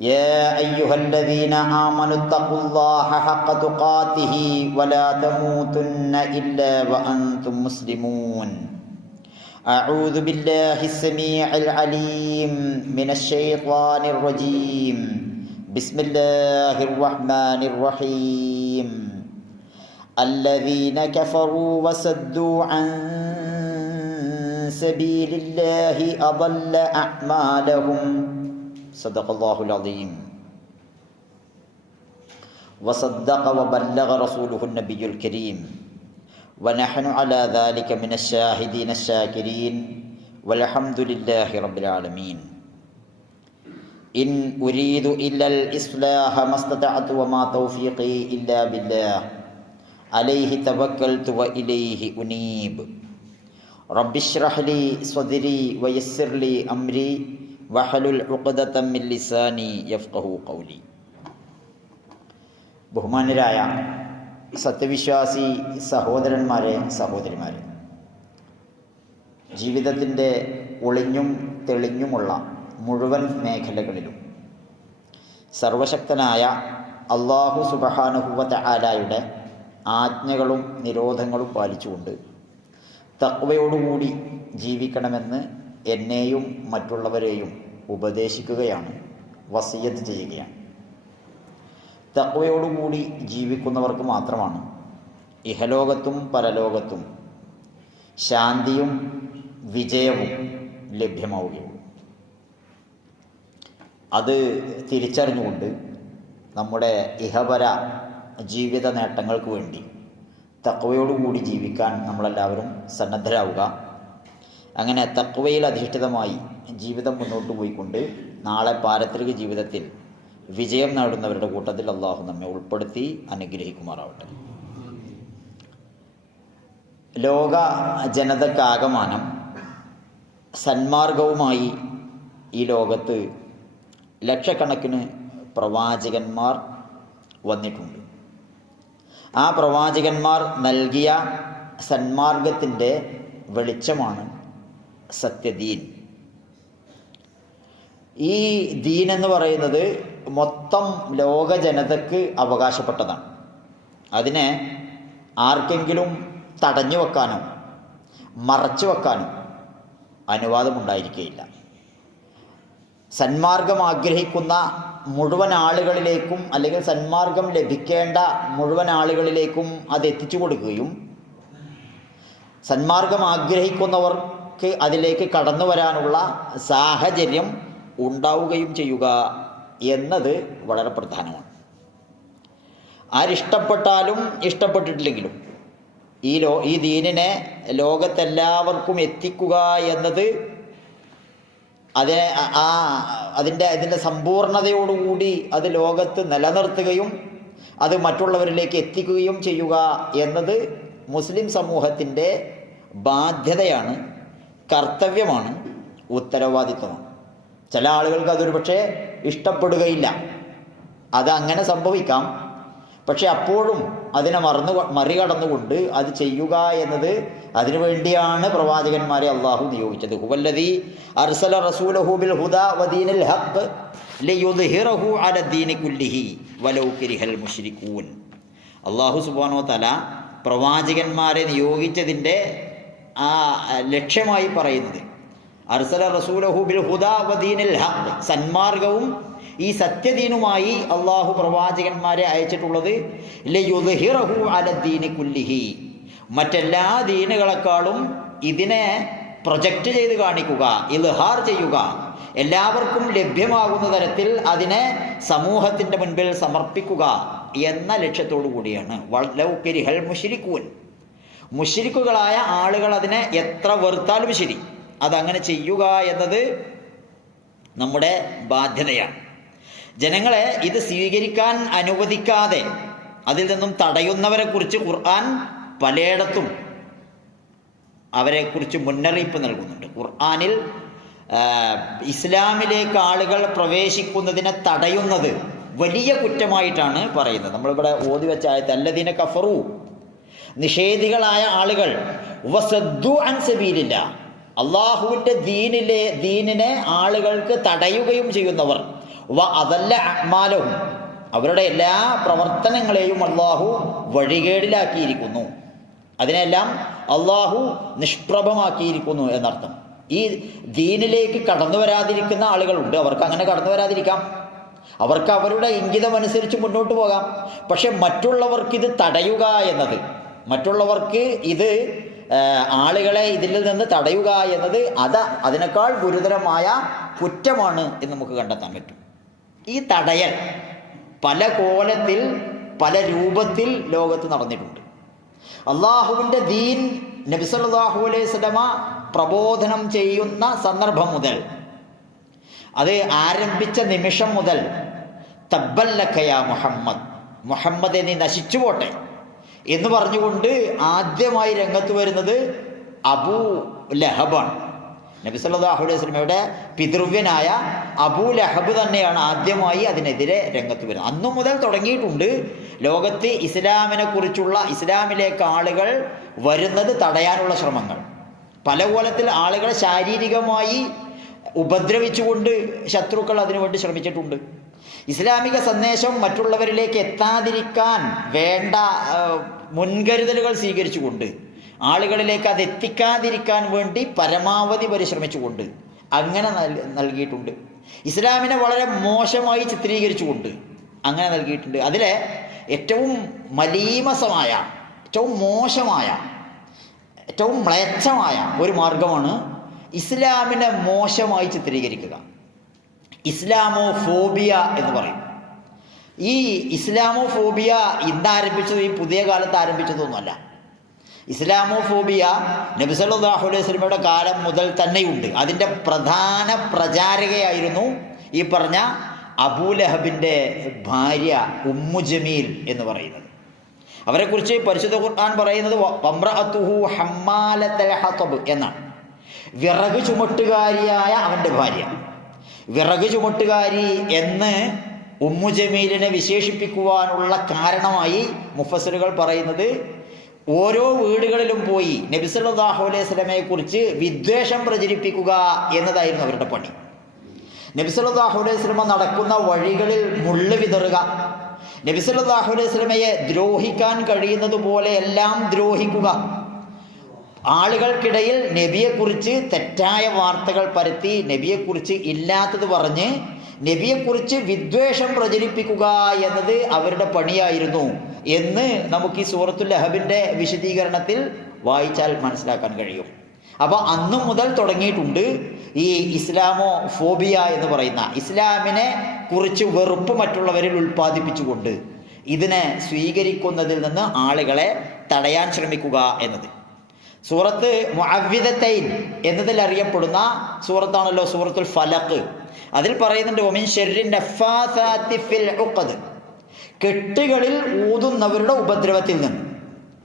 يا أيها الذين آمنوا اتقوا الله حق تقاته ولا تموتن إلا وأنتم مسلمون. أعوذ بالله السميع العليم من الشيطان الرجيم. بسم الله الرحمن الرحيم. الذين كفروا وصدوا عن سبيل الله أضل أعمالهم صدق الله العظيم. وصدق وبلغ رسوله النبي الكريم. ونحن على ذلك من الشاهدين الشاكرين. والحمد لله رب العالمين. إن أريد إلا الإصلاح ما استطعت وما توفيقي إلا بالله. عليه توكلت وإليه أنيب. رب اشرح لي صدري ويسر لي أمري. വഹലുൽ കൗലി ബഹുമാനരായ സത്യവിശ്വാസി സഹോദരന്മാരെ സഹോദരിമാരെ ജീവിതത്തിന്റെ ഒളിഞ്ഞും തെളിഞ്ഞുമുള്ള മുഴുവൻ മേഖലകളിലും സർവശക്തനായ അള്ളാഹു സുബഹാനുഭൂവത്തെ ആലായുടെ ആജ്ഞകളും നിരോധങ്ങളും പാലിച്ചുകൊണ്ട് തക്വയോടുകൂടി ജീവിക്കണമെന്ന് എന്നെയും മറ്റുള്ളവരെയും ഉപദേശിക്കുകയാണ് വസീയത്ത് ചെയ്യുകയാണ്. തക്വയോടുകൂടി ജീവിക്കുന്നവർക്ക് മാത്രമാണ് ഇഹലോകത്തും പരലോകത്തും ശാന്തിയും വിജയവും ലഭ്യമാവുകയുള്ളൂ. അത് തിരിച്ചറിഞ്ഞുകൊണ്ട് നമ്മുടെ ഇഹപര ജീവിത നേട്ടങ്ങൾക്ക് വേണ്ടി തക്കവയോടുകൂടി ജീവിക്കാൻ നമ്മളെല്ലാവരും സന്നദ്ധരാവുക. അങ്ങനെ തക്വയിൽ അധിഷ്ഠിതമായി ജീവിതം മുന്നോട്ട് പോയിക്കൊണ്ട് നാളെ പാരത്രിക ജീവിതത്തിൽ വിജയം നേടുന്നവരുടെ കൂട്ടത്തിൽ അള്ളാഹു നമ്മെ ഉൾപ്പെടുത്തി അനുഗ്രഹിക്കുമാറാവട്ടെ. ലോക ജനതക്കാകമാനം സന്മാർഗവുമായി ഈ ലോകത്ത് ലക്ഷക്കണക്കിന് പ്രവാചകന്മാർ വന്നിട്ടുണ്ട്. ആ പ്രവാചകന്മാർ നൽകിയ സന്മാർഗത്തിന്റെ വെളിച്ചമാണ് സത്യദീൻ. ഈ ദീൻ എന്ന് പറയുന്നത് മൊത്തം ലോക ജനതയ്ക്ക് അവകാശപ്പെട്ടതാണ്. അതിനെ ആർക്കെങ്കിലും തടഞ്ഞു വെക്കാനോ മറച്ചു വെക്കാനോ അനുവാദമുണ്ടായിരിക്കുകയില്ല സന്മാർഗം ആഗ്രഹിക്കുന്ന മുഴുവൻ ആളുകളിലേക്കും അല്ലെങ്കിൽ സന്മാർഗം ലഭിക്കേണ്ട മുഴുവൻ ആളുകളിലേക്കും അത് എത്തിച്ചു കൊടുക്കുകയും സന്മാർഗം ആഗ്രഹിക്കുന്നവർക്ക് അതിലേക്ക് കടന്നു വരാനുള്ള സാഹചര്യം ഉണ്ടാവുകയും ചെയ്യുക എന്നത് വളരെ പ്രധാനമാണ്. ആരിഷ്ടപ്പെട്ടാലും ഇഷ്ടപ്പെട്ടിട്ടില്ലെങ്കിലും ഈ ലോ ഈ ദീനിനെ ലോകത്തെല്ലാവർക്കും എത്തിക്കുക എന്നത് അതിനെ ആ അതിന്റെ അതിന്റെ സമ്പൂർണതയോടുകൂടി അത് ലോകത്ത് നിലനിർത്തുകയും അത് മറ്റുള്ളവരിലേക്ക് എത്തിക്കുകയും ചെയ്യുക എന്നത് മുസ്ലിം സമൂഹത്തിന്റെ ബാധ്യതയാണ്. കർത്തവ്യമാണ് ഉത്തരവാദിത്വമാണ് ചില ആളുകൾക്ക് അതൊരു പക്ഷേ ഇഷ്ടപ്പെടുകയില്ല. അത് അങ്ങനെ സംഭവിക്കാം. പക്ഷെ അപ്പോഴും അതിനെ മറന്നു മറികടന്നുകൊണ്ട് അത് ചെയ്യുക എന്നത് അതിനു വേണ്ടിയാണ് പ്രവാചകന്മാരെ അള്ളാഹു നിയോഗിച്ചത്. ഹുവല്ലതി അർസല റസൂലഹു ബിൽ ഹുദാ വദീനിൽ ഹഖ് കുല്ലിഹി വലൗ അള്ളാഹു സുബാനോ തല പ്രവാചകന്മാരെ നിയോഗിച്ചതിന്റെ ആ ലക്ഷ്യമായി പറയുന്നത്. അർസല റസൂലഹു ബിൽ ഹുദാ വദീനിൽ ഹഖ്. സന്മാർഗവും ഈ സത്യദീനുമായി അള്ളാഹു പ്രവാചകന്മാരെ അയച്ചിട്ടുള്ളത് കുല്ലിഹി. മറ്റെല്ലാ ദീനുകളെക്കാളും ഇതിനെ പ്രൊജക്റ്റ് ചെയ്ത് കാണിക്കുക ഇൽഹാർ ചെയ്യുക എല്ലാവർക്കും ലഭ്യമാകുന്ന തരത്തിൽ അതിനെ സമൂഹത്തിന്റെ മുൻപിൽ സമർപ്പിക്കുക എന്ന ലക്ഷ്യത്തോടു കൂടിയാണ് വല്ലൗക്കരിഹൽ മുഷിരിക്കൂൻ. മുഷിരിക്കുകളായ ആളുകൾ അതിനെ എത്ര വെറുത്താലും ശരി. അതങ്ങനെ ചെയ്യുക എന്നത് നമ്മുടെ ബാധ്യതയാണ്. ജനങ്ങളെ ഇത് സ്വീകരിക്കാൻ അനുവദിക്കാതെ അതിൽ നിന്നും തടയുന്നവരെ കുറിച്ച് ഖുർആൻ പലയിടത്തും അവരെക്കുറിച്ച് മുന്നറിയിപ്പ് നൽകുന്നുണ്ട്. ഖുർആാനിൽ ഇസ്ലാമിലേക്ക് ആളുകൾ പ്രവേശിക്കുന്നതിനെ തടയുന്നത് വലിയ കുറ്റമായിട്ടാണ് പറയുന്നത്. നമ്മളിവിടെ ഓതി വെച്ച ആയത്ത് കഫറു നിഷേധികളായ ആളുകൾ. വസദ്ദു അൻ സബീലില്ല. അള്ളാഹുവിന്റെ ദീനിലെ ദീനിനെ ആളുകൾക്ക് തടയുകയും ചെയ്യുന്നവർ. വ അതല്ല അഹ്മാലവും അവരുടെ എല്ലാ പ്രവർത്തനങ്ങളെയും അള്ളാഹു വഴികേടിലാക്കിയിരിക്കുന്നു. അതിനെല്ലാം അള്ളാഹു നിഷ്പ്രഭമാക്കിയിരിക്കുന്നു എന്നർത്ഥം. ഈ ദീനിലേക്ക് കടന്നു വരാതിരിക്കുന്ന ആളുകളുണ്ട്. അവർക്ക് അങ്ങനെ കടന്നു വരാതിരിക്കാം. അവർക്ക് അവരുടെ ഇംഗിതമനുസരിച്ച് മുന്നോട്ട് പോകാം. പക്ഷെ മറ്റുള്ളവർക്ക് ഇത് തടയുക എന്നത് മറ്റുള്ളവർക്ക് ഇത് ആളുകളെ ഇതിൽ നിന്ന് തടയുക എന്നത് അത് അതിനേക്കാൾ ഗുരുതരമായ കുറ്റമാണ് എന്ന് നമുക്ക് കണ്ടെത്താൻ പറ്റും. ഈ തടയൽ പല കോലത്തിൽ പല രൂപത്തിൽ ലോകത്ത് നടന്നിട്ടുണ്ട്. അള്ളാഹുവിന്റെ ദീൻ നബിസല്ലാഹു അലൈഹി സ്വലമ പ്രബോധനം ചെയ്യുന്ന സന്ദർഭം മുതൽ അത് ആരംഭിച്ച നിമിഷം മുതൽ തബ്ബല്ലക്കയ മുഹമ്മദ് മുഹമ്മദ് നീ നശിച്ചു പോട്ടെ. എന്ന് പറഞ്ഞുകൊണ്ട് ആദ്യമായി രംഗത്ത് വരുന്നത് അബൂ ലഹബാണ്. നബി സല്ലല്ലാഹു അലൈഹി വസല്ലമയുടെ പിതൃവ്യനായ അബൂ ലഹബ് തന്നെയാണ് ആദ്യമായി അതിനെതിരെ രംഗത്ത് വരുന്നത്. അന്നു മുതൽ തുടങ്ങിയിട്ടുണ്ട്. ലോകത്ത് ഇസ്ലാമിനെ കുറിച്ചുള്ള ഇസ്ലാമിലേക്ക് ആളുകൾ വരുന്നത് തടയാനുള്ള ശ്രമങ്ങൾ. പല കോലത്തിൽ ആളുകളെ ശാരീരികമായി ഉപദ്രവിച്ചുകൊണ്ട് ശത്രുക്കൾ അതിനുവേണ്ടി ശ്രമിച്ചിട്ടുണ്ട്. ഇസ്ലാമിക സന്ദേശം മറ്റുള്ളവരിലേക്ക് എത്താതിരിക്കാൻ വേണ്ട മുൻകരുതലുകൾ സ്വീകരിച്ചുകൊണ്ട് ആളുകളിലേക്ക് അത് എത്തിക്കാതിരിക്കാൻ വേണ്ടി പരമാവധി പരിശ്രമിച്ചുകൊണ്ട് അങ്ങനെ നൽ- നൽകിയിട്ടുണ്ട്. ഇസ്ലാമിനെ വളരെ മോശമായി ചിത്രീകരിച്ചുകൊണ്ട് അങ്ങനെ നൽകിയിട്ടുണ്ട്. അതിലെ ഏറ്റവും മലീമസമായ ഏറ്റവും മോശമായ ഏറ്റവും മ്ലേച്ഛമായ ഒരു മാർഗമാണ് ഇസ്ലാമിനെ മോശമായി ചിത്രീകരിക്കുക. ഇസ്ലാമോ ഫോബിയ എന്ന് പറയും. ഈ ഇസ്ലാമോ ഫോബിയ ഇന്നാരംഭിച്ചത് ഈ പുതിയ കാലത്ത് ആരംഭിച്ചതൊന്നുമല്ല. ഇസ്ലാമോ ഫോബിയ നബി സല്ലല്ലാഹു അലൈഹി വസല്ലമയുടെ കാലം മുതൽ തന്നെയുണ്ട്. അതിന്റെ പ്രധാന പ്രചാരകയായിരുന്നു ഈ പറഞ്ഞ അബൂലഹബിന്റെ ഭാര്യ ഉമ്മു ജമീൽ എന്ന് പറയുന്നത്. അവരെക്കുറിച്ച് പരിശുദ്ധ ഖുർആൻ പറയുന്നത് എന്നാണ്. വിറക് ചുമട്ടുകാരിയായ അവന്റെ ഭാര്യ. വിറക് ചുമട്ടുകാരി എന്ന് ഉമ്മു ജമീലിനെ വിശേഷിപ്പിക്കുവാനുള്ള കാരണമായി മുഫസലുകൾ പറയുന്നത് ഓരോ വീടുകളിലും പോയി നബിസല്ലാഹു അലൈഹി സ്വലമയെ കുറിച്ച് വിദ്വേഷം പ്രചരിപ്പിക്കുക എന്നതായിരുന്നു അവരുടെ പണി. നബിസല്ലാഹു അലൈഹി സ്വലമ നടക്കുന്ന വഴികളിൽ മുള്ളു വിതറുക. നബിസല്ലാഹു അലൈഹി സ്വലമയെ ദ്രോഹിക്കാൻ കഴിയുന്നത് പോലെ എല്ലാം ദ്രോഹിക്കുക. ആളുകൾക്കിടയിൽ നബിയെക്കുറിച്ച് തെറ്റായ വാർത്തകൾ പരത്തി നബിയെക്കുറിച്ച് ഇല്ലാത്തത് പറഞ്ഞ് നബിയെക്കുറിച്ച് വിദ്വേഷം പ്രചരിപ്പിക്കുക എന്നത് അവരുടെ പണിയായിരുന്നു എന്ന് നമുക്ക് ഈ സൂറത്തുൽ ലഹബിന്റെ വിശദീകരണത്തിൽ വായിച്ചാൽ മനസ്സിലാക്കാൻ കഴിയും. അപ്പോൾ അന്നു മുതൽ തുടങ്ങിയിട്ടുണ്ട് ഈ ഇസ്ലാമോ ഫോബിയ എന്ന് പറയുന്ന ഇസ്ലാമിനെ കുറിച്ച് വെറുപ്പ് മറ്റുള്ളവരിൽ ഉൽപ്പാദിപ്പിച്ചുകൊണ്ട് ഇതിനെ സ്വീകരിക്കുന്നതിൽ നിന്ന് ആളുകളെ തടയാൻ ശ്രമിക്കുക എന്നത്. സൂറത്ത് മുഅവ്വിദത്തൈൻ എന്നതിൽ അറിയപ്പെടുന്ന സൂറത്താണല്ലോ സൂറത്തുൽ ഫലഖ്. അതിൽ പറയുന്നുണ്ട് ഒമിൻ ഉഖദ്. കെട്ടുകളിൽ ഊതുന്നവരുടെ ഉപദ്രവത്തിൽ നിന്ന്.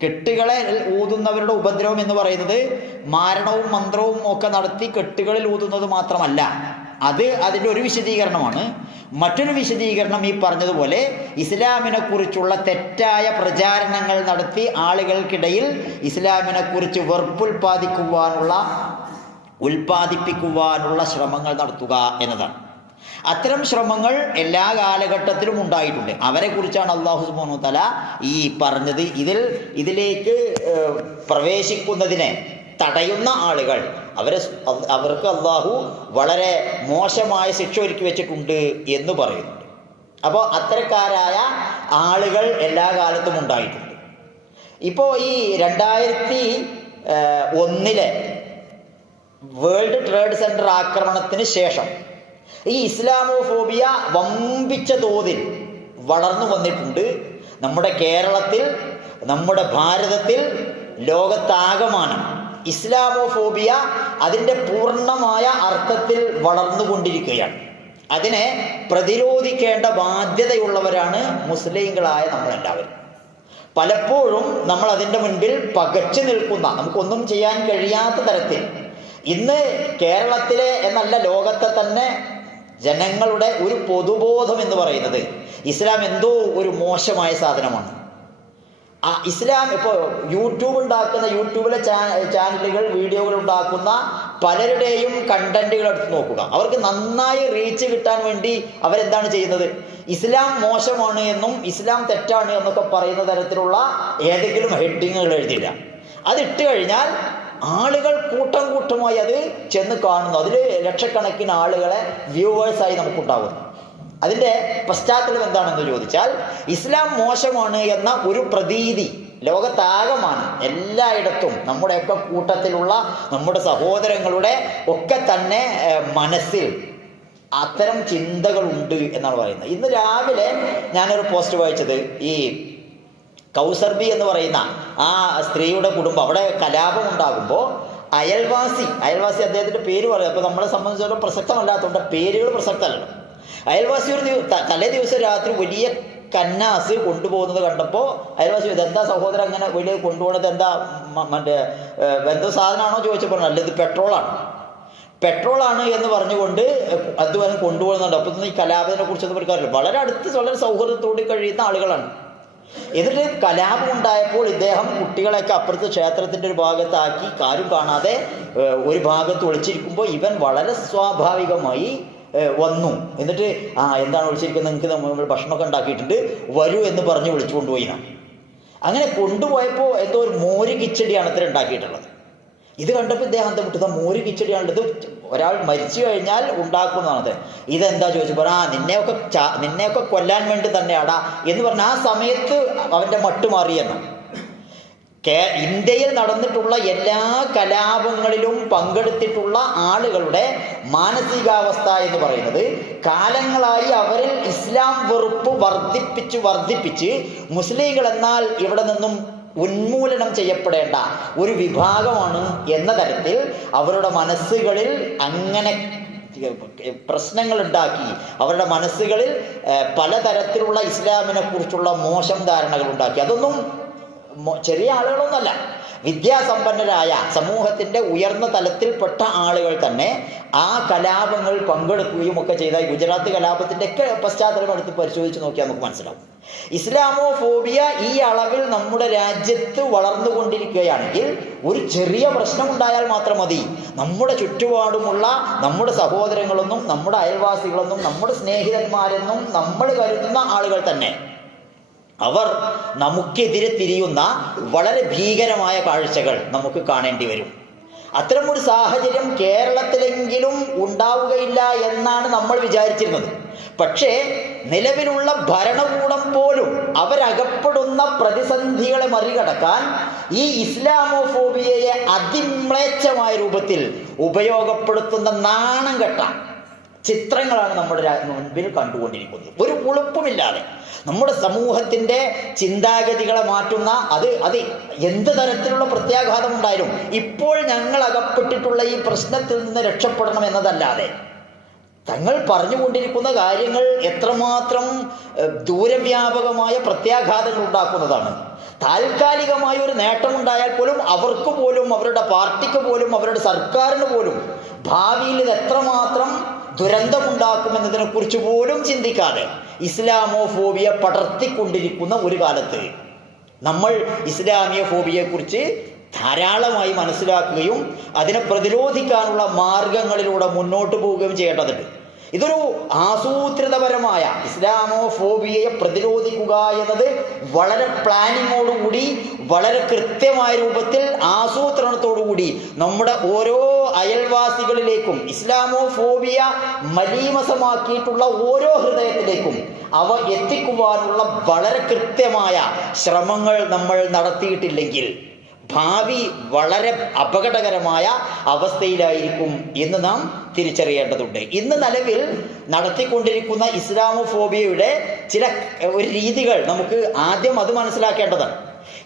കെട്ടുകളെ ഊതുന്നവരുടെ ഉപദ്രവം എന്ന് പറയുന്നത് മാരണവും മന്ത്രവും ഒക്കെ നടത്തി കെട്ടുകളിൽ ഊതുന്നത് മാത്രമല്ല. അത് അതിന്റെ ഒരു വിശദീകരണമാണ്. മറ്റൊരു വിശദീകരണം ഈ പറഞ്ഞതുപോലെ ഇസ്ലാമിനെ കുറിച്ചുള്ള തെറ്റായ പ്രചാരണങ്ങൾ നടത്തി ആളുകൾക്കിടയിൽ ഇസ്ലാമിനെ കുറിച്ച് വെറുപ്പുൽപാദിക്കുവാനുള്ള ഉൽപ്പാദിപ്പിക്കുവാനുള്ള ശ്രമങ്ങൾ നടത്തുക എന്നതാണ്. അത്തരം ശ്രമങ്ങൾ എല്ലാ കാലഘട്ടത്തിലും ഉണ്ടായിട്ടുണ്ട്. അവരെ കുറിച്ചാണ് അള്ളാഹു സുബാനു തല ഈ പറഞ്ഞത്. ഇതിൽ ഇതിലേക്ക് പ്രവേശിക്കുന്നതിനെ തടയുന്ന ആളുകൾ. അവരെ അവർക്ക് അള്ളാഹു വളരെ മോശമായ ശിക്ഷ ഒരുക്കി വെച്ചിട്ടുണ്ട് എന്ന് പറയുന്നുണ്ട്. അപ്പോൾ അത്തരക്കാരായ ആളുകൾ എല്ലാ കാലത്തും ഉണ്ടായിട്ടുണ്ട്. ഇപ്പോൾ ഈ രണ്ടായിരത്തി ഒന്നിലെ വേൾഡ് ട്രേഡ് സെന്റർ ആക്രമണത്തിന് ശേഷം ഈ ഇസ്ലാമോഫോബിയ വമ്പിച്ച തോതിൽ വളർന്നു വന്നിട്ടുണ്ട്. നമ്മുടെ കേരളത്തിൽ നമ്മുടെ ഭാരതത്തിൽ ലോകത്താകമാനം ഇസ്ലാമോഫോബിയ അതിന്റെ പൂർണമായ അർത്ഥത്തിൽ വളർന്നുകൊണ്ടിരിക്കുകയാണ്. അതിനെ പ്രതിരോധിക്കേണ്ട ബാധ്യതയുള്ളവരാണ് മുസ്ലിങ്ങളായ നമ്മളെല്ലാവരും. പലപ്പോഴും നമ്മൾ അതിന്റെ മുൻപിൽ പകച്ചു നിൽക്കുന്ന നമുക്കൊന്നും ചെയ്യാൻ കഴിയാത്ത തരത്തിൽ ഇന്ന് കേരളത്തിലെ എന്നല്ല ലോകത്തെ തന്നെ ജനങ്ങളുടെ ഒരു പൊതുബോധം എന്ന് പറയുന്നത് ഇസ്ലാം എന്തോ ഒരു മോശമായ സാധനമാണ്. ആ ഇസ്ലാം ഇപ്പോൾ യൂട്യൂബ് ഉണ്ടാക്കുന്ന യൂട്യൂബിലെ ചാനലുകൾ വീഡിയോകൾ ഉണ്ടാക്കുന്ന പലരുടെയും കണ്ടന്റുകൾ എടുത്ത് നോക്കുക. അവർക്ക് നന്നായി റീച്ച് കിട്ടാൻ വേണ്ടി അവരെന്താണ് ചെയ്യുന്നത്? ഇസ്ലാം മോശമാണ് എന്നും ഇസ്ലാം തെറ്റാണ് എന്നൊക്കെ പറയുന്ന തരത്തിലുള്ള ഏതെങ്കിലും ഹെഡിങ്ങുകൾ എഴുതിയില്ല അതിട്ട് കഴിഞ്ഞാൽ ആളുകൾ കൂട്ടം കൂട്ടമായി അത് ചെന്ന് കാണുന്നു. അതിൽ ലക്ഷക്കണക്കിന് ആളുകളെ വ്യൂവേഴ്സായി നമുക്കുണ്ടാകുന്നു. അതിന്റെ പശ്ചാത്തലം എന്താണെന്ന് ചോദിച്ചാൽ ഇസ്ലാം മോശമാണ് എന്ന ഒരു പ്രതീതി ലോകത്താകമാണ്. എല്ലായിടത്തും നമ്മുടെയൊക്കെ കൂട്ടത്തിലുള്ള നമ്മുടെ സഹോദരങ്ങളുടെ ഒക്കെ തന്നെ മനസ്സിൽ അത്തരം ചിന്തകളുണ്ട് എന്നാണ് പറയുന്നത്. ഇന്ന് രാവിലെ ഞാനൊരു പോസ്റ്റ് വായിച്ചത്. ഈ കൗസർബി എന്ന് പറയുന്ന ആ സ്ത്രീയുടെ കുടുംബം അവിടെ കലാപം ഉണ്ടാകുമ്പോൾ അയൽവാസി അയൽവാസി അദ്ദേഹത്തിന്റെ പേര് പറയും അപ്പോൾ നമ്മളെ സംബന്ധിച്ചിടത്തോളം പ്രസക്തമല്ലാത്തതുകൊണ്ട് പേരുകൾ പ്രസക്തമല്ലല്ലോ അയൽവാസി ഒരു തലേ ദിവസം രാത്രി വലിയ കന്നാസ് കൊണ്ടുപോകുന്നത് കണ്ടപ്പോൾ അയൽവാസി ഇതെന്താ സഹോദരൻ അങ്ങനെ വലിയ കൊണ്ടുപോകുന്നത് എന്താ മറ്റേ എന്തോ സാധനമാണോ? ചോദിച്ചപ്പോൾ അല്ല ഇത് പെട്രോളാണ്. പെട്രോളാണ് എന്ന് പറഞ്ഞുകൊണ്ട് അധ്വാനം കൊണ്ടുപോകുന്നുണ്ട്. അപ്പോൾ ഈ കലാപത്തിനെ കുറിച്ചൊന്നും പഠിക്കാറില്ല വളരെ അടുത്ത് വളരെ സൗഹൃദത്തോട് കഴിയുന്ന ആളുകളാണ്. എന്നിട്ട് കലാപം ഉണ്ടായപ്പോൾ ഇദ്ദേഹം കുട്ടികളെയൊക്കെ അപ്പുറത്ത് ക്ഷേത്രത്തിന്റെ ഒരു ഭാഗത്താക്കി കാരും കാണാതെ ഒരു ഭാഗത്ത് ഒളിച്ചിരിക്കുമ്പോൾ ഇവൻ വളരെ സ്വാഭാവികമായി വന്നു. എന്നിട്ട് ആ എന്താണ് വിളിച്ചിരിക്കുന്നത്? നിങ്ങൾക്ക് നമ്മൾ ഭക്ഷണമൊക്കെ ഉണ്ടാക്കിയിട്ടുണ്ട്. വരൂ എന്ന് പറഞ്ഞ് വിളിച്ചു കൊണ്ടുപോയി നാം. അങ്ങനെ കൊണ്ടുപോയപ്പോൾ എന്തോ ഒരു മോര് കിച്ചടിയാണ് ഇത്ര ഉണ്ടാക്കിയിട്ടുള്ളത്. ഇത് കണ്ടപ്പോൾ ഇദ്ദേഹം എന്താ വിട്ടത് മോര് കിച്ചടിയാണ് ഇത്. ഒരാൾ മരിച്ചു കഴിഞ്ഞാൽ ഉണ്ടാക്കുന്നതാണത് ഇതെന്താ ചോദിച്ചു പറഞ്ഞാൽ ആ നിന്നെയൊക്കെ നിന്നെയൊക്കെ കൊല്ലാൻ വേണ്ടി തന്നെയാടാ എന്ന് പറഞ്ഞ ആ സമയത്ത് അവന്റെ മട്ട് മാറിയെന്ന് കേ ഇന്ത്യയിൽ നടന്നിട്ടുള്ള എല്ലാ കലാപങ്ങളിലും പങ്കെടുത്തിട്ടുള്ള ആളുകളുടെ മാനസികാവസ്ഥ എന്ന് പറയുന്നത് കാലങ്ങളായി അവരിൽ ഇസ്ലാം വെറുപ്പ് വർദ്ധിപ്പിച്ച് വർദ്ധിപ്പിച്ച് മുസ്ലിങ്ങൾ എന്നാൽ ഇവിടെ നിന്നും ഉന്മൂലനം ചെയ്യപ്പെടേണ്ട ഒരു വിഭാഗമാണ് എന്ന തരത്തിൽ അവരുടെ മനസ്സുകളിൽ അങ്ങനെ പ്രശ്നങ്ങൾ ഉണ്ടാക്കി അവരുടെ മനസ്സുകളിൽ പലതരത്തിലുള്ള ഇസ്ലാമിനെ കുറിച്ചുള്ള മോശം ധാരണകൾ ഉണ്ടാക്കി അതൊന്നും ചെറിയ ആളുകളൊന്നുമല്ല. വിദ്യാസമ്പന്നരായ സമൂഹത്തിന്റെ ഉയർന്ന തലത്തിൽപ്പെട്ട ആളുകൾ തന്നെ ആ കലാപങ്ങൾ പങ്കെടുക്കുകയും ഒക്കെ ചെയ്ത ഗുജറാത്ത് കലാപത്തിന്റെ ഒക്കെ പശ്ചാത്തലം എടുത്ത് പരിശോധിച്ച് നോക്കിയാൽ നമുക്ക് മനസ്സിലാവും. ഇസ്ലാമോ ഫോബിയ ഈ അളവിൽ നമ്മുടെ രാജ്യത്ത് വളർന്നുകൊണ്ടിരിക്കുകയാണെങ്കിൽ ഒരു ചെറിയ പ്രശ്നം ഉണ്ടായാൽ മാത്രം മതി. നമ്മുടെ ചുറ്റുപാടുമുള്ള നമ്മുടെ സഹോദരങ്ങളൊന്നും നമ്മുടെ അയൽവാസികളൊന്നും നമ്മുടെ സ്നേഹിതന്മാരെന്നും നമ്മൾ കരുതുന്ന ആളുകൾ തന്നെ. അവർ നമുക്കെതിരെ തിരിയുന്ന വളരെ ഭീകരമായ കാഴ്ചകൾ നമുക്ക് കാണേണ്ടി വരും. അത്തരമൊരു സാഹചര്യം കേരളത്തിലെങ്കിലും ഉണ്ടാവുകയില്ല എന്നാണ് നമ്മൾ വിചാരിച്ചിരുന്നത്. പക്ഷേ നിലവിലുള്ള ഭരണകൂടം പോലും അവരകപ്പെടുന്ന പ്രതിസന്ധികളെ മറികടക്കാൻ ഈ ഇസ്ലാമോഫോബിയയെ അതിമ്ലേച്ഛമായ രൂപത്തിൽ ഉപയോഗപ്പെടുത്തുന്ന നാണം കെട്ട ചിത്രങ്ങളാണ് നമ്മുടെ മുൻപിൽ കണ്ടുകൊണ്ടിരിക്കുന്നത്. ഒരു ഉളുപ്പുമില്ലാതെ നമ്മുടെ സമൂഹത്തിന്റെ ചിന്താഗതികളെ മാറ്റുന്ന അത് അത് എന്ത് തരത്തിലുള്ള പ്രത്യാഘാതം ഉണ്ടായാലും ഇപ്പോൾ ഞങ്ങൾ അകപ്പെട്ടിട്ടുള്ള ഈ പ്രശ്നത്തിൽ നിന്ന് രക്ഷപ്പെടണം എന്നതല്ലാതെ തങ്ങൾ പറഞ്ഞുകൊണ്ടിരിക്കുന്ന കാര്യങ്ങൾ എത്രമാത്രം ദൂരവ്യാപകമായ പ്രത്യാഘാതങ്ങൾ ഉണ്ടാക്കുന്നതാണ്. താൽക്കാലികമായ ഒരു നേട്ടമുണ്ടായാൽ പോലും അവർക്ക് പോലും അവരുടെ പാർട്ടിക്ക് പോലും അവരുടെ സർക്കാരിന് പോലും ഭാവിയിൽ ഇത് എത്രമാത്രം ദുരന്തമുണ്ടാക്കുമെന്നതിനെ കുറിച്ച് പോലും ചിന്തിക്കാതെ ഇസ്ലാമോ ഫോബിയ പടർത്തിക്കൊണ്ടിരിക്കുന്ന ഒരു കാലത്ത് നമ്മൾ ഇസ്ലാമിയ ഫോബിയെക്കുറിച്ച് ധാരാളമായി മനസ്സിലാക്കുകയും അതിനെ പ്രതിരോധിക്കാനുള്ള മാർഗങ്ങളിലൂടെ മുന്നോട്ട് പോവുകയും ചെയ്യേണ്ടതുണ്ട്. ഇതൊരു ആസൂത്രിതപരമായ ഇസ്ലാമോ ഫോബിയയെ പ്രതിരോധിക്കുക എന്നത് വളരെ പ്ലാനിങ്ങോടുകൂടി വളരെ കൃത്യമായ രൂപത്തിൽ ആസൂത്രണത്തോടുകൂടി നമ്മുടെ ഓരോ അയൽവാസികളിലേക്കും ഇസ്ലാമോ ഫോബിയ മലീമസമാക്കിയിട്ടുള്ള ഓരോ ഹൃദയത്തിലേക്കും അവ എത്തിക്കുവാനുള്ള വളരെ കൃത്യമായ ശ്രമങ്ങൾ നമ്മൾ നടത്തിയിട്ടില്ലെങ്കിൽ ഭാവി വളരെ അപകടകരമായ അവസ്ഥയിലായിരിക്കും എന്ന് നാം തിരിച്ചറിയേണ്ടതുണ്ട്. ഇന്ന് നിലവിൽ നടത്തിക്കൊണ്ടിരിക്കുന്ന ഇസ്ലാമോഫോബിയയുടെ ചില ഒരു രീതികൾ നമുക്ക് ആദ്യം അത് മനസ്സിലാക്കേണ്ടതാണ്.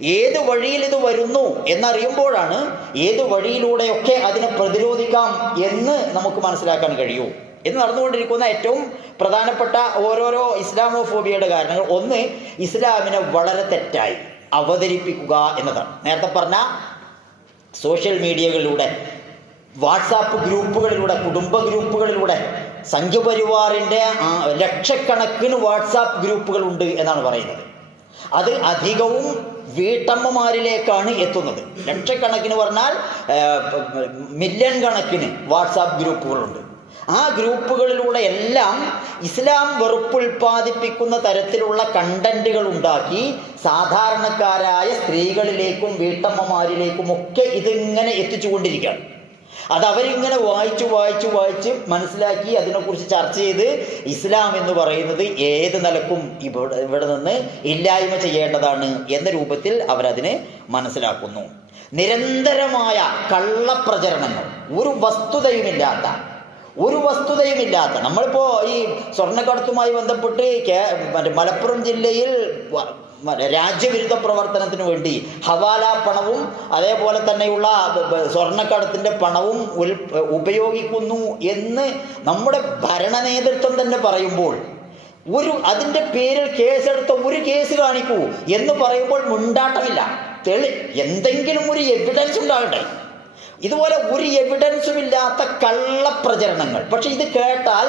ഏത് വഴിയിൽ ഇത് വരുന്നു എന്നറിയുമ്പോഴാണ് ഏത് വഴിയിലൂടെയൊക്കെ അതിനെ പ്രതിരോധിക്കാം എന്ന് നമുക്ക് മനസ്സിലാക്കാൻ കഴിയൂ. ഇന്ന് നടന്നുകൊണ്ടിരിക്കുന്ന ഏറ്റവും പ്രധാനപ്പെട്ട ഓരോരോ ഇസ്ലാമോഫോബിയയുടെ കാരണങ്ങൾ. ഒന്ന് ഇസ്ലാമിനെ വളരെ തെറ്റായി. അവതരിപ്പിക്കുക എന്നതാണ്. നേരത്തെ പറഞ്ഞ സോഷ്യൽ മീഡിയകളിലൂടെ വാട്സാപ്പ് ഗ്രൂപ്പുകളിലൂടെ കുടുംബ ഗ്രൂപ്പുകളിലൂടെ സംഘപരിവാറിന്റെ ലക്ഷക്കണക്കിന് വാട്സാപ്പ് ഗ്രൂപ്പുകളുണ്ട് എന്നാണ് പറയുന്നത്. അത് അധികവും വീട്ടമ്മമാരിലേക്കാണ് എത്തുന്നത്. ലക്ഷക്കണക്കിന് പറഞ്ഞാൽ മില്യൺ കണക്കിന് വാട്സാപ്പ് ഗ്രൂപ്പുകളുണ്ട്. ആ ഗ്രൂപ്പുകളിലൂടെ എല്ലാം ഇസ്ലാം വെറുപ്പുൽപാദിപ്പിക്കുന്ന തരത്തിലുള്ള കണ്ടന്റുകൾ ഉണ്ടാക്കി സാധാരണക്കാരായ സ്ത്രീകളിലേക്കും വീട്ടമ്മമാരിലേക്കും ഒക്കെ ഇതിങ്ങനെ എത്തിച്ചുകൊണ്ടിരിക്കുകയാണ്. അത് അവരിങ്ങനെ വായിച്ചു വായിച്ചു വായിച്ച് മനസ്സിലാക്കി അതിനെക്കുറിച്ച് ചർച്ച ചെയ്ത് ഇസ്ലാം എന്ന് പറയുന്നത് ഏത് നിലക്കും ഇവിടെ ഇവിടെ നിന്ന് ഇല്ലായ്മ ചെയ്യേണ്ടതാണ് എന്ന രൂപത്തിൽ അവരതിനെ മനസ്സിലാക്കുന്നു. നിരന്തരമായ കള്ളപ്രചരണങ്ങൾ ഒരു വസ്തുതയുമില്ലാത്ത ഒരു വസ്തുതയുമില്ലാത്ത നമ്മളിപ്പോ ഈ സ്വർണക്കടത്തുമായി ബന്ധപ്പെട്ട് മറ്റേ മലപ്പുറം ജില്ലയിൽ രാജ്യവിരുദ്ധ പ്രവർത്തനത്തിന് വേണ്ടി ഹവാല പണവും അതേപോലെ തന്നെയുള്ള സ്വർണക്കടത്തിന്റെ പണവും ഉപയോഗിക്കുന്നു എന്ന് നമ്മുടെ ഭരണ നേതൃത്വം തന്നെ പറയുമ്പോൾ ഒരു അതിന്റെ പേരിൽ കേസെടുത്ത ഒരു കേസ് കാണിക്കൂ എന്ന് പറയുമ്പോൾ മുണ്ടാട്ടമില്ല. തെളി എന്തെങ്കിലും ഒരു എവിഡൻസ് ഉണ്ടാകട്ടെ. ഇതുപോലെ ഒരു എവിഡൻസും ഇല്ലാത്ത കള്ളപ്രചരണങ്ങൾ. പക്ഷെ ഇത് കേട്ടാൽ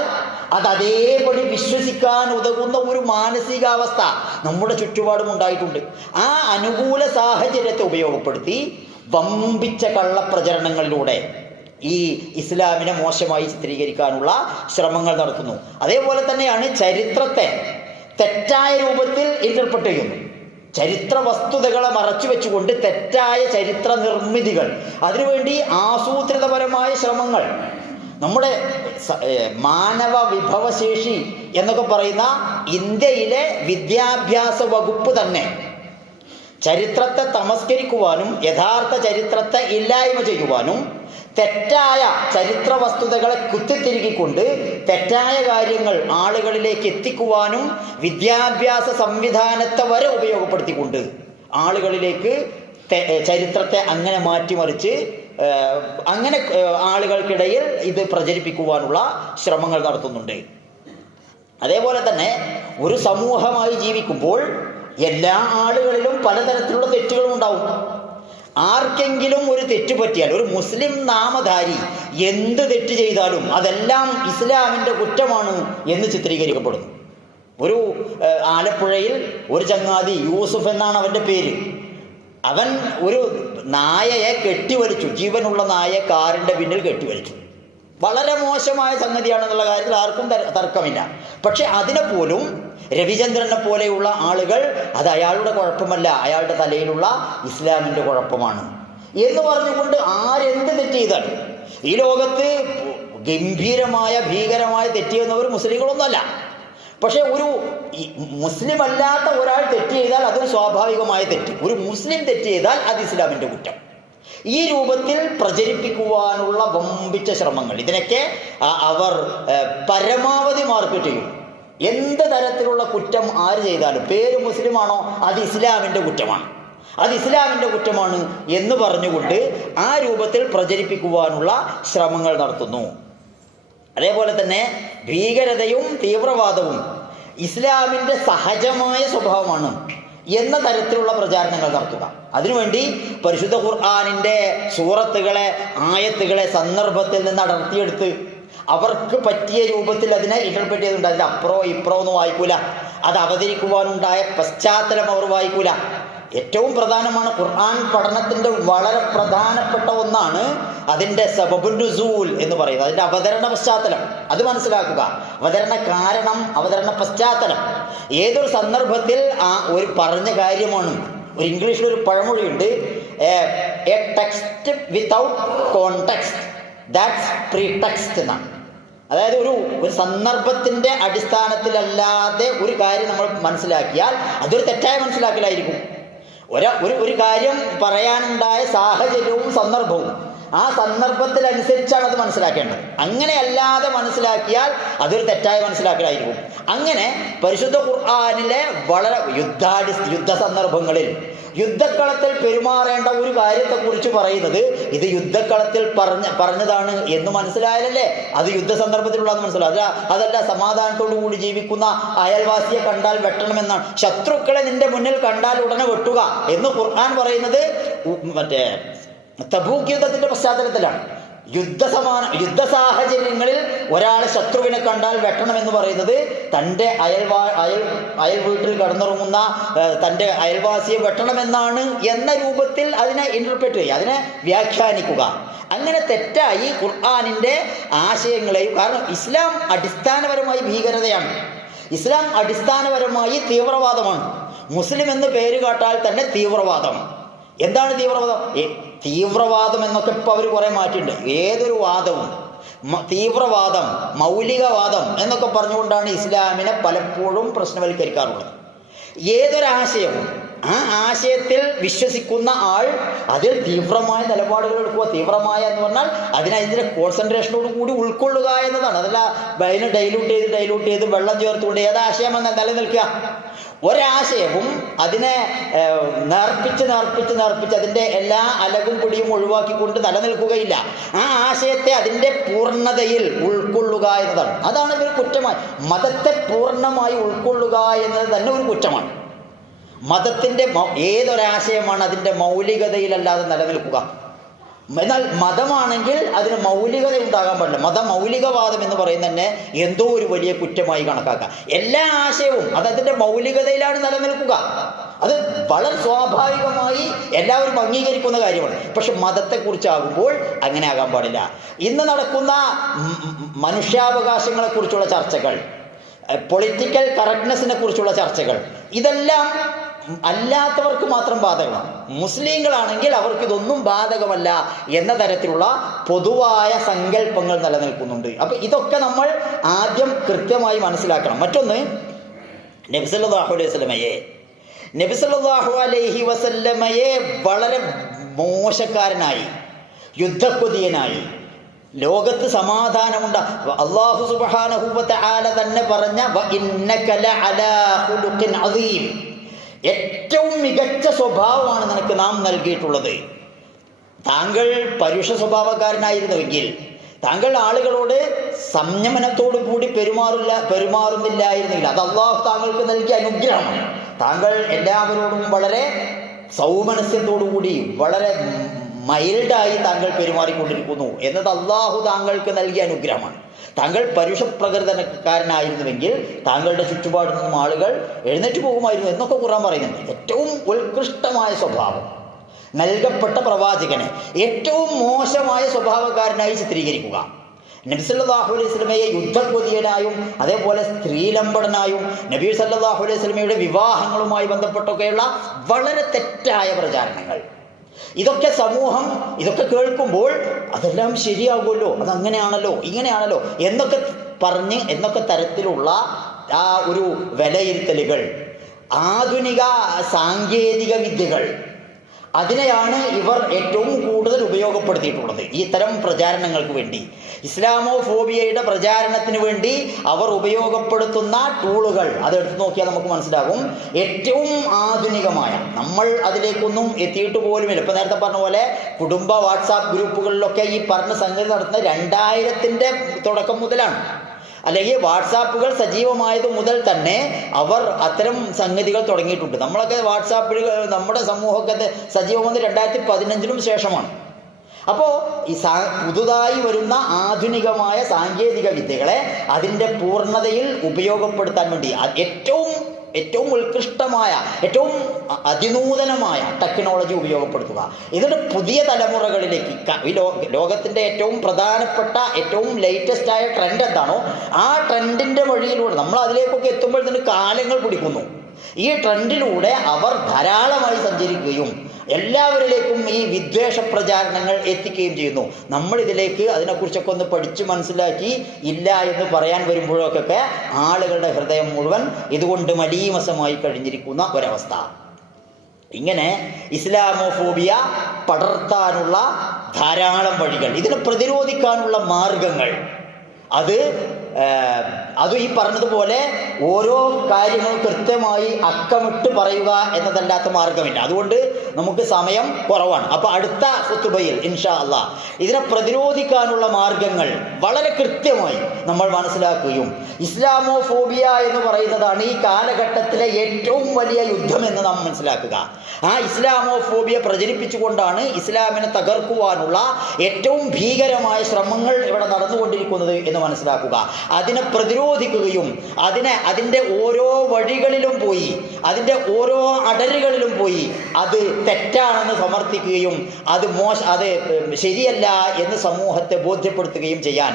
അത് അതേപടി വിശ്വസിക്കാൻ ഉതകുന്ന ഒരു മാനസികാവസ്ഥ നമ്മുടെ ചുറ്റുപാടും ഉണ്ടായിട്ടുണ്ട്. ആ അനുകൂല സാഹചര്യത്തെ ഉപയോഗപ്പെടുത്തി വമ്പിച്ച കള്ളപ്രചരണങ്ങളിലൂടെ ഈ ഇസ്ലാമിനെ മോശമായി ചിത്രീകരിക്കാനുള്ള ശ്രമങ്ങൾ നടത്തുന്നു അതേപോലെ തന്നെയാണ് ചരിത്രത്തെ തെറ്റായ രൂപത്തിൽ ഇന്റർപ്രട്ട് ചെയ്യുന്നു. ചരിത്ര വസ്തുതകളെ മറച്ചു വെച്ചുകൊണ്ട് തെറ്റായ ചരിത്ര നിർമ്മിതികൾ അതിനുവേണ്ടി ആസൂത്രിതപരമായ ശ്രമങ്ങൾ. നമ്മുടെ മാനവ വിഭവശേഷി എന്നൊക്കെ പറയുന്ന ഇന്ത്യയിലെ വിദ്യാഭ്യാസ വകുപ്പ് തന്നെ. ചരിത്രത്തെ തമസ്കരിക്കുവാനും യഥാർത്ഥ ചരിത്രത്തെ ഇല്ലായ്മ ചെയ്യുവാനും തെറ്റായ ചരിത്ര വസ്തുതകളെ കുത്തിത്തിരുകിക്കൊണ്ട് തെറ്റായ കാര്യങ്ങൾ ആളുകളിലേക്ക് എത്തിക്കുവാനും വിദ്യാഭ്യാസ സംവിധാനത്തെ വരെ ഉപയോഗപ്പെടുത്തിക്കൊണ്ട് ആളുകളിലേക്ക് ചരിത്രത്തെ അങ്ങനെ മാറ്റിമറിച്ച് അങ്ങനെ ആളുകൾക്കിടയിൽ ഇത് പ്രചരിപ്പിക്കുവാനുള്ള ശ്രമങ്ങൾ നടത്തുന്നുണ്ട്. അതേപോലെ തന്നെ ഒരു സമൂഹമായി ജീവിക്കുമ്പോൾ എല്ലാ ആളുകളിലും പലതരത്തിലുള്ള തെറ്റുകളും ഉണ്ടാവും ആർക്കെങ്കിലും ഒരു തെറ്റ് പറ്റിയാൽ ഒരു മുസ്ലിം നാമധാരി എന്ത് തെറ്റ് ചെയ്താലും അതെല്ലാം ഇസ്ലാമിന്റെ കുറ്റമാണ് എന്ന് ചിത്രീകരിക്കപ്പെടുന്നു. ഒരു ആലപ്പുഴയിൽ ഒരു ചങ്ങാതി യൂസുഫ് എന്നാണ് അവന്റെ പേര്. അവൻ ഒരു നായയെ കെട്ടിവലിച്ചു ജീവനുള്ള നായയെ കാറിന്റെ പിന്നിൽ കെട്ടിവലിച്ചു. വളരെ മോശമായ സംഗതിയാണെന്നുള്ള കാര്യത്തിൽ ആർക്കും തർക്കമില്ല. പക്ഷെ അതിനെ പോലും രവിചന്ദ്രനെ പോലെയുള്ള ആളുകൾ അത് അയാളുടെ കുഴപ്പമല്ല അയാളുടെ തലയിലുള്ള ഇസ്ലാമിന്റെ കുഴപ്പമാണ്. എന്ന് പറഞ്ഞുകൊണ്ട് ആരെന്ത് തെറ്റ് ഈ ലോകത്ത് ഗംഭീരമായ ഭീകരമായ തെറ്റ് ചെയ്യുന്നവർ മുസ്ലിങ്ങളൊന്നുമല്ല. പക്ഷേ ഒരു മുസ്ലിം അല്ലാത്ത ഒരാൾ തെറ്റ് ചെയ്താൽ അതൊരു സ്വാഭാവികമായ തെറ്റ്. ഒരു മുസ്ലിം തെറ്റ് ചെയ്താൽ അത് ഇസ്ലാമിന്റെ കുറ്റം. ഈ രൂപത്തിൽ പ്രചരിപ്പിക്കുവാനുള്ള വമ്പിച്ച ശ്രമങ്ങൾ ഇതിനൊക്കെ അവർ പരമാവധി മാർക്കറ്റ് ചെയ്യും. എന്ത് തരത്തിലുള്ള കുറ്റം ആര് ചെയ്താലും പേര് മുസ്ലിമാണോ? അത് ഇസ്ലാമിന്റെ കുറ്റമാണ്. അത് ഇസ്ലാമിന്റെ കുറ്റമാണ് എന്ന് പറഞ്ഞുകൊണ്ട് ആ രൂപത്തിൽ പ്രചരിപ്പിക്കുവാനുള്ള ശ്രമങ്ങൾ നടത്തുന്നു. അതേപോലെ തന്നെ ഭീകരതയും തീവ്രവാദവും ഇസ്ലാമിന്റെ സഹജമായ സ്വഭാവമാണ് എന്ന തരത്തിലുള്ള പ്രചാരണങ്ങൾ നടത്തുക. അതിനുവേണ്ടി പരിശുദ്ധ ഖുർആാനിന്റെ സൂറത്തുകളെ ആയത്തുകളെ സന്ദർഭത്തിൽ നിന്ന് അടർത്തിയെടുത്ത് അവർക്ക് പറ്റിയ രൂപത്തിൽ അതിനെ ഇടപെട്ടിയതുണ്ട് അതിൽ അപ്പുറോ ഇപ്പുറോ ഒന്നും വായിക്കൂല. അത് അവതരിക്കുവാനുണ്ടായ പശ്ചാത്തലം അവർ വായിക്കൂല. ഏറ്റവും പ്രധാനമാണ് ഖുർആൻ പഠനത്തിന്റെ വളരെ പ്രധാനപ്പെട്ട ഒന്നാണ് അതിന്റെ സബബുലുസൂൽ എന്ന് പറയുന്നത്. അതിന്റെ അവതരണ പശ്ചാത്തലം. അത് മനസ്സിലാക്കുക. അവതരണ കാരണം അവതരണ പശ്ചാത്തലം. ഏതൊരു സന്ദർഭത്തിൽ ആ ഒരു പറഞ്ഞ കാര്യമാണ്. ഒരു ഇംഗ്ലീഷിൽ ഒരു പഴമൊഴിയുണ്ട് a text without context that's pretext എന്നാണ്. അതായത് ഒരു ഒരു സന്ദർഭത്തിന്റെ അടിസ്ഥാനത്തിലല്ലാതെ ഒരു കാര്യം നമ്മൾ മനസ്സിലാക്കിയാൽ അതൊരു തെറ്റായ മനസ്സിലാക്കലായിരിക്കും. ഒരു ഒരു ഒരു കാര്യം പറയാനുണ്ടായ സാഹചര്യവും സന്ദർഭവും. ആ സന്ദർഭത്തിനനുസരിച്ചാണ് അത് മനസ്സിലാക്കേണ്ടത്. അങ്ങനെയല്ലാതെ മനസ്സിലാക്കിയാൽ അതൊരു തെറ്റായ മനസ്സിലാക്കലായിരിക്കും. അങ്ങനെ പരിശുദ്ധ ഖുർആാനിലെ വളരെ യുദ്ധാടി യുദ്ധ സന്ദർഭങ്ങളിൽ യുദ്ധക്കളത്തിൽ പെരുമാറേണ്ട ഒരു കാര്യത്തെക്കുറിച്ച് പറയുന്നത് ഇത് യുദ്ധക്കളത്തിൽ പറഞ്ഞ പറഞ്ഞതാണ് എന്ന് മനസ്സിലായാലല്ലേ അത് യുദ്ധ സന്ദർഭത്തിലുള്ളതെന്ന് മനസ്സിലാവും അതല്ല അതല്ല സമാധാനത്തോടു ജീവിക്കുന്ന അയൽവാസിയെ കണ്ടാൽ വെട്ടണമെന്നാണ്. ശത്രുക്കളെ നിന്റെ മുന്നിൽ കണ്ടാൽ ഉടനെ വെട്ടുക എന്ന് ഖുർആൻ പറയുന്നത് മറ്റേ തബൂക്ക് യുദ്ധത്തിന്റെ പശ്ചാത്തലത്തിലാണ്. യുദ്ധസമാന യുദ്ധ സാഹചര്യങ്ങളിൽ ഒരാൾ ശത്രുവിനെ കണ്ടാൽ വെട്ടണമെന്ന് പറയുന്നത് തന്റെ അയൽവാ അയൽ അയൽ വീട്ടിൽ കടന്നിറങ്ങുന്ന തന്റെ അയൽവാസിയെ വെട്ടണമെന്നാണ് എന്ന രൂപത്തിൽ അതിനെ ഇന്റർപ്രറ്റ് ചെയ്യുക അതിനെ വ്യാഖ്യാനിക്കുക. അങ്ങനെ തെറ്റായി ഖുർആാനിന്റെ ആശയങ്ങളെയും കാരണം ഇസ്ലാം അടിസ്ഥാനപരമായി ഭീകരതയാണ്. ഇസ്ലാം അടിസ്ഥാനപരമായി തീവ്രവാദമാണ്. മുസ്ലിം എന്ന് പേര് കാട്ടാൽ തന്നെ തീവ്രവാദം. എന്താണ് തീവ്രവാദം? തീവ്രവാദം എന്നൊക്കെ ഇപ്പോൾ അവർ കുറേ മാറ്റിയിട്ടുണ്ട്. ഏതൊരു വാദവും തീവ്രവാദം മൗലികവാദം എന്നൊക്കെ പറഞ്ഞുകൊണ്ടാണ് ഇസ്ലാമിനെ പലപ്പോഴും പ്രശ്നവൽക്കരിക്കാറുള്ളത്. ഏതൊരാശയവും ആ ആശയത്തിൽ വിശ്വസിക്കുന്ന ആൾ അതിൽ തീവ്രമായ നിലപാടുകൾ എടുക്കുക തീവ്രമായ എന്ന് പറഞ്ഞാൽ അതിനെ അതിന്റെ കോൺസെൻട്രേഷനോട് കൂടി ഉൾക്കൊള്ളുക എന്നതാണ്. അതല്ല അതിനെ ഡൈലൂട്ട് ചെയ്ത് ഡൈലൂട്ട് ചെയ്ത് വെള്ളം ചേർത്തുകൊണ്ട് ഏത് എന്നാൽ നിലനിൽക്കുക ഒരാശയവും അതിനെ നേർപ്പിച്ച് നേർപ്പിച്ച് നേർപ്പിച്ച് അതിന്റെ എല്ലാ അലകും പിടിയും ഒഴിവാക്കിക്കൊണ്ട് നിലനിൽക്കുകയില്ല ആ ആശയത്തെ അതിന്റെ പൂർണതയിൽ ഉൾക്കൊള്ളുക എന്നതാണ്. അതാണ് ഒരു കുറ്റമായി. മതത്തെ പൂർണമായി ഉൾക്കൊള്ളുക എന്നത് തന്നെ ഒരു കുറ്റമാണ്. മതത്തിന്റെ ഏതൊരാശയമാണ് അതിന്റെ മൗലികതയിലല്ലാതെ നിലനിൽക്കുക? എന്നാൽ മതമാണെങ്കിൽ അതിന് മൗലികത ഉണ്ടാകാൻ പാടില്ല. മത മൗലികവാദം എന്ന് പറയുന്നത് തന്നെ എന്തോ ഒരു വലിയ കുറ്റമായി കണക്കാക്കാം. എല്ലാ ആശയവും അത് അതിന്റെ മൗലികതയിലാണ് നിലനിൽക്കുക. അത് വളരെ സ്വാഭാവികമായി എല്ലാവരും അംഗീകരിക്കുന്ന കാര്യമാണ്. പക്ഷെ മതത്തെക്കുറിച്ചാകുമ്പോൾ അങ്ങനെ ആകാൻ പാടില്ല. ഇന്ന് നടക്കുന്ന മനുഷ്യാവകാശങ്ങളെക്കുറിച്ചുള്ള ചർച്ചകൾ പൊളിറ്റിക്കൽ കറക്റ്റ്നെസ്സിനെ കുറിച്ചുള്ള ചർച്ചകൾ ഇതെല്ലാം അല്ലാത്തവർക്ക് മാത്രം ബാധകമാണ് മുസ്ലിങ്ങളാണെങ്കിൽ അവർക്ക് ഇതൊന്നും ബാധകമല്ല എന്ന തരത്തിലുള്ള പൊതുവായ സങ്കല്പങ്ങൾ നിലനിൽക്കുന്നുണ്ട്. അപ്പൊ ഇതൊക്കെ നമ്മൾ ആദ്യം കൃത്യമായി മനസ്സിലാക്കണം. മറ്റൊന്ന് നബിസല്ലാഹു അലൈഹി വസല്ലമയെ. നബിസല്ലാഹു അലൈഹി വസല്ലമയെ വളരെ മോശക്കാരനായി യുദ്ധക്കൊതിയനായി ലോകത്ത് സമാധാനമുണ്ട അള്ളാഹു സുബ്ഹാനഹു ആല തന്നെ പറഞ്ഞ ഏറ്റവും മികച്ച സ്വഭാവമാണ് നിനക്ക് നാം നൽകിയിട്ടുള്ളത്. താങ്കൾ പരുഷ സ്വഭാവക്കാരനായിരുന്നുവെങ്കിൽ താങ്കൾ ആളുകളോട് സംയമനത്തോടു കൂടി പെരുമാറില്ല പെരുമാറുന്നില്ലായിരുന്നെങ്കിൽ അത് അള്ളാഹു താങ്കൾക്ക് നൽകിയ അനുഗ്രഹമാണ്. താങ്കൾ എല്ലാവരോടും വളരെ സൗമനസ്യത്തോടു കൂടി വളരെ മൈൽഡായി താങ്കൾ പെരുമാറിക്കൊണ്ടിരിക്കുന്നു എന്നത് അള്ളാഹു താങ്കൾക്ക് നൽകിയ അനുഗ്രഹമാണ്. താങ്കൾ പരുഷ പ്രകൃതക്കാരനായിരുന്നുവെങ്കിൽ താങ്കളുടെ ചുറ്റുപാടിൽ നിന്നും ആളുകൾ എഴുന്നേറ്റ് പോകുമായിരുന്നു എന്നൊക്കെ ഖുറാൻ പറയുന്നുണ്ട്. ഏറ്റവും ഉത്കൃഷ്ടമായ സ്വഭാവം. നൽകപ്പെട്ട പ്രവാചകനെ ഏറ്റവും മോശമായ സ്വഭാവക്കാരനായി ചിത്രീകരിക്കുക. നബി സല്ലല്ലാഹു അലൈഹി സ്വലമയെ യുദ്ധക്കൊതിയനായും അതേപോലെ സ്ത്രീലമ്പടനായും നബി സല്ലല്ലാഹു അലൈഹി സ്വലമയുടെ വിവാഹങ്ങളുമായി ബന്ധപ്പെട്ടൊക്കെയുള്ള വളരെ തെറ്റായ പ്രചാരണങ്ങൾ. ഇതൊക്കെ സമൂഹം ഇതൊക്കെ കേൾക്കുമ്പോൾ അതെല്ലാം ശരിയാകുമല്ലോ. അതങ്ങനെയാണല്ലോ ഇങ്ങനെയാണല്ലോ എന്നൊക്കെ പറഞ്ഞ് എന്നൊക്കെ തരത്തിലുള്ള ആ ഒരു വിലയിരുത്തലുകൾ ആധുനിക സാങ്കേതിക വിദ്യകൾ അതിനെയാണ് ഇവർ ഏറ്റവും കൂടുതൽ ഉപയോഗപ്പെടുത്തിയിട്ടുള്ളത്. ഈ ഇത്തരം പ്രചാരണങ്ങൾക്ക് വേണ്ടി. ഇസ്ലാമോ ഫോബിയയുടെ പ്രചാരണത്തിന് വേണ്ടി അവർ ഉപയോഗപ്പെടുത്തുന്ന ടൂളുകൾ അത് എടുത്തു നോക്കിയാൽ നമുക്ക് മനസ്സിലാകും. ഏറ്റവും ആധുനികമായ നമ്മൾ അതിലേക്കൊന്നും എത്തിയിട്ട് പോലുമില്ല. ഇപ്പം നേരത്തെ പറഞ്ഞ പോലെ കുടുംബ വാട്സാപ്പ് ഗ്രൂപ്പുകളിലൊക്കെ ഈ പറഞ്ഞ സംഗതി നടത്തുന്ന രണ്ടായിരത്തിന്റെ തുടക്കം മുതലാണ്. അല്ലെങ്കിൽ വാട്സാപ്പുകൾ സജീവമായത് മുതൽ തന്നെ അവർ അത്തരം സംഗതികൾ തുടങ്ങിയിട്ടുണ്ട്. നമ്മളൊക്കെ വാട്സാപ്പിൽ നമ്മുടെ സമൂഹമൊക്കെ സജീവമെന്ന് രണ്ടായിരത്തി പതിനഞ്ചിനും ശേഷമാണ്. അപ്പോൾ ഈ സാ പുതുതായി വരുന്ന ആധുനികമായ സാങ്കേതിക വിദ്യകളെ അതിന്റെ പൂർണതയിൽ ഉപയോഗപ്പെടുത്താൻ വേണ്ടി ഏറ്റവും ഏറ്റവും ഉത്കൃഷ്ടമായ ഏറ്റവും അതിനൂതനമായ ടെക്നോളജി ഉപയോഗപ്പെടുത്തുക. എന്നിട്ട് പുതിയ തലമുറകളിലേക്ക് ലോകത്തിന്റെ ഏറ്റവും പ്രധാനപ്പെട്ട ഏറ്റവും ലേറ്റസ്റ്റ് ആയ ട്രെൻഡ് എന്താണോ ആ ട്രെൻഡിന്റെ വഴിയിലൂടെ നമ്മൾ അതിലേക്കൊക്കെ എത്തുമ്പോഴത്തേന് കാലങ്ങൾ പിടിക്കുന്നു. ഈ ട്രെൻഡിലൂടെ അവർ ധാരാളമായി സഞ്ചരിക്കുകയും എല്ലാവരിലേക്കും ഈ വിദ്വേഷ പ്രചാരണങ്ങൾ എത്തിക്കുകയും ചെയ്യുന്നു. നമ്മൾ ഇതിലേക്ക് അതിനെക്കുറിച്ചൊക്കെ ഒന്ന് പഠിച്ച് മനസ്സിലാക്കി ഇല്ല എന്ന് പറയാൻ വരുമ്പോഴൊക്കെ ആളുകളുടെ ഹൃദയം മുഴുവൻ ഇതുകൊണ്ട് മലീമസമായി കഴിഞ്ഞിരിക്കുന്ന ഒരവസ്ഥ. ഇങ്ങനെ ഇസ്ലാമോഫോബിയ പടർത്താനുള്ള ധാരാളം വഴികൾ ഇതിനെ പ്രതിരോധിക്കാനുള്ള മാർഗങ്ങൾ. അത് അത് ഈ പറഞ്ഞതുപോലെ ഓരോ കാര്യങ്ങളും കൃത്യമായി അക്കമിട്ട് പറയുക എന്നതല്ലാത്ത മാർഗമില്ല. അതുകൊണ്ട് നമുക്ക് സമയം കുറവാണ്. അപ്പോൾ അടുത്ത ഹുത്തുബയിൽ ഇൻഷാ അല്ല ഇതിനെ പ്രതിരോധിക്കാനുള്ള മാർഗങ്ങൾ വളരെ കൃത്യമായി നമ്മൾ മനസ്സിലാക്കുകയും ഇസ്ലാമോ ഫോബിയ എന്ന് പറയുന്നതാണ് ഈ കാലഘട്ടത്തിലെ ഏറ്റവും വലിയ യുദ്ധം എന്ന് നാം മനസ്സിലാക്കുക. ആ ഇസ്ലാമോ ഫോബിയ പ്രചരിപ്പിച്ചുകൊണ്ടാണ് ഇസ്ലാമിനെ തകർക്കുവാനുള്ള ഏറ്റവും ഭീകരമായ ശ്രമങ്ങൾ ഇവിടെ നടന്നുകൊണ്ടിരിക്കുന്നത് എന്ന് മനസ്സിലാക്കുക. അതിനെ പ്രതിരോധിക്കുകയും അതിനെ അതിന്റെ ഓരോ വഴികളിലും പോയി അതിന്റെ ഓരോ അടരുകളിലും പോയി അത് തെറ്റാണെന്ന് സമർത്ഥിക്കുകയും അത് മോശ അത് ശരിയല്ല എന്ന് സമൂഹത്തെ ബോധ്യപ്പെടുത്തുകയും ചെയ്യാൻ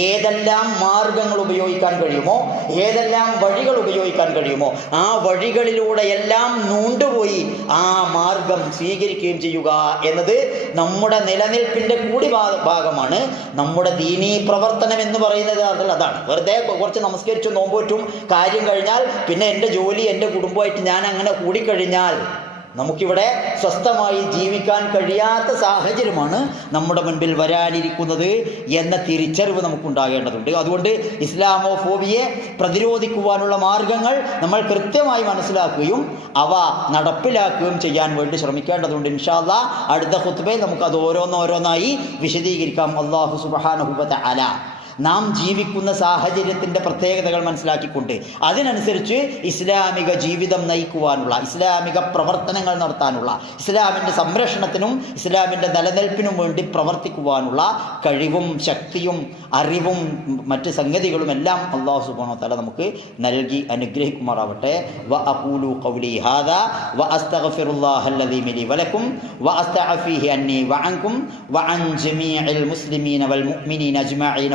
ഏതെല്ലാം മാർഗങ്ങൾ ഉപയോഗിക്കാൻ കഴിയുമോ ഏതെല്ലാം വഴികൾ ഉപയോഗിക്കാൻ കഴിയുമോ ആ വഴികളിലൂടെ എല്ലാം നൂണ്ടുപോയി ആ മാർഗം സ്വീകരിക്കുകയും ചെയ്യുക എന്നത് നമ്മുടെ നിലനിൽപ്പിന്റെ കൂടി ഭാഗമാണ് നമ്മുടെ ദീനീ പ്രവർത്തനം എന്ന് പറയുന്നത് അതാണ്. വെറുതെ കുറച്ച് നമസ്കരിച്ചു നോമ്പോറ്റും കാര്യം കഴിഞ്ഞാൽ പിന്നെ എന്റെ ജോലി എന്റെ കുടുംബമായിട്ട് ഞാൻ അങ്ങനെ കൂടിക്കഴിഞ്ഞാൽ നമുക്കിവിടെ സ്വസ്ഥമായി ജീവിക്കാൻ കഴിയാത്ത സാഹചര്യമാണ് നമ്മുടെ മുൻപിൽ വരാനിരിക്കുന്നത് എന്ന തിരിച്ചറിവ് നമുക്കുണ്ടാകേണ്ടതുണ്ട്. അതുകൊണ്ട് ഇസ്ലാമോ ഫോബിയെ പ്രതിരോധിക്കുവാനുള്ള മാർഗങ്ങൾ നമ്മൾ കൃത്യമായി മനസ്സിലാക്കുകയും അവ നടപ്പിലാക്കുകയും ചെയ്യാൻ വേണ്ടി ശ്രമിക്കേണ്ടതുണ്ട്. ഇൻഷാല്ല അടുത്ത ഹുത്തുബയിൽ നമുക്കത് ഓരോന്നോരോന്നായി വിശദീകരിക്കാം. അള്ളാഹു സുബാനുഹുബത്ത് അല നാം ജീവിക്കുന്ന സാഹചര്യത്തിന്റെ പ്രത്യേകതകൾ മനസ്സിലാക്കിക്കൊണ്ട് അതിനനുസരിച്ച് ഇസ്ലാമിക ജീവിതം നയിക്കുവാനുള്ള ഇസ്ലാമിക പ്രവർത്തനങ്ങൾ നടത്താനുള്ള ഇസ്ലാമിന്റെ സംരക്ഷണത്തിനും ഇസ്ലാമിന്റെ നിലനിൽപ്പിനും വേണ്ടി പ്രവർത്തിക്കുവാനുള്ള കഴിവും ശക്തിയും അറിവും മറ്റ് സംഗതികളും എല്ലാം അള്ളാഹു സുബാനോ തല നമുക്ക് നൽകി അനുഗ്രഹിക്കുമാറാവട്ടെ. വ അഖൂലു ഖൗലി ഹാദ വ അസ്തഫിറുല്ലാഹല്ലി ലി വലക്കും വ അസ്തഅഫീഹി അന്നി വ അൻകും വ അൻ ജമീഇൽ മുസ്ലിമീന വൽ മുഅ്മിനീന അജ്മഈന